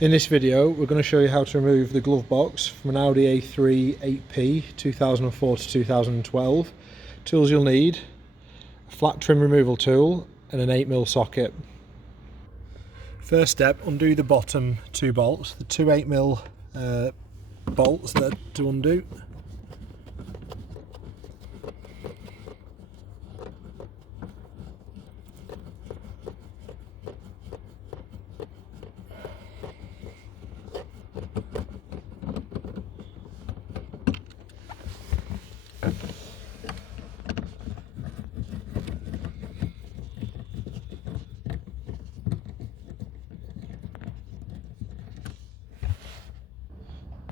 In this video we're going to show you how to remove the glove box from an Audi A3 8P 2004 to 2012. Tools you'll need: a flat trim removal tool and an 8mm socket. First step, undo the bottom two bolts, the two 8mm bolts there to undo.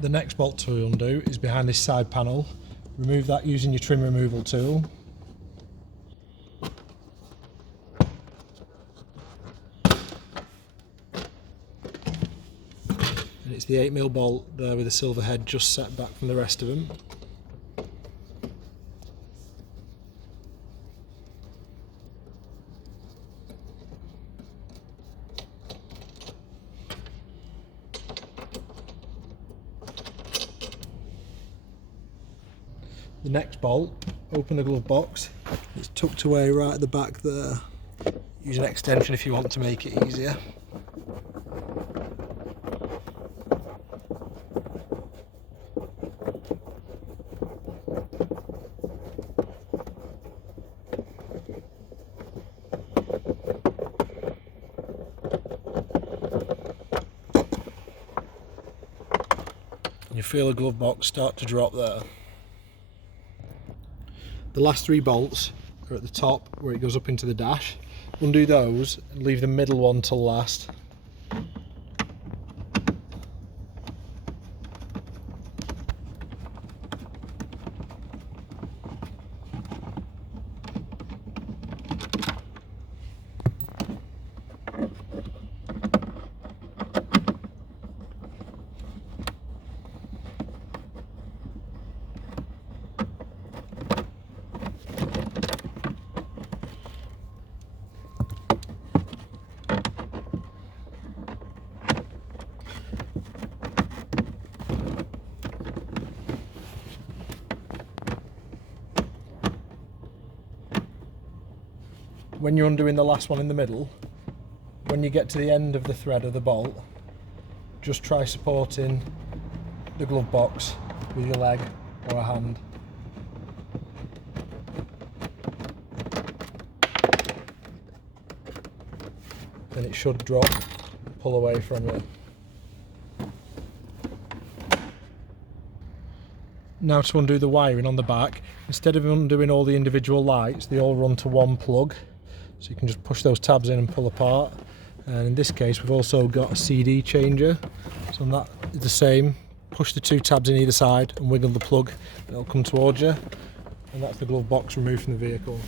The next bolt to undo is behind this side panel. Remove that using your trim removal tool. And it's the 8mm bolt there with the silver head just set back from the rest of them. The next bolt, open the glove box. It's tucked away right at the back there. Use an extension if you want to make it easier. And you feel the glove box start to drop there. The last three bolts are at the top where it goes up into the dash. Undo those and leave the middle one till last. When you're undoing the last one in the middle, when you get to the end of the thread of the bolt, just try supporting the glove box with your leg or a hand. Then it should drop, pull away from you. Now to undo the wiring on the back, instead of undoing all the individual lights, they all run to one plug. So you can just push those tabs in and pull apart. And in this case we've also got a CD changer. So that is the same. Push the two tabs in either side and wiggle the plug and it'll come towards you. And that's the glove box removed from the vehicle.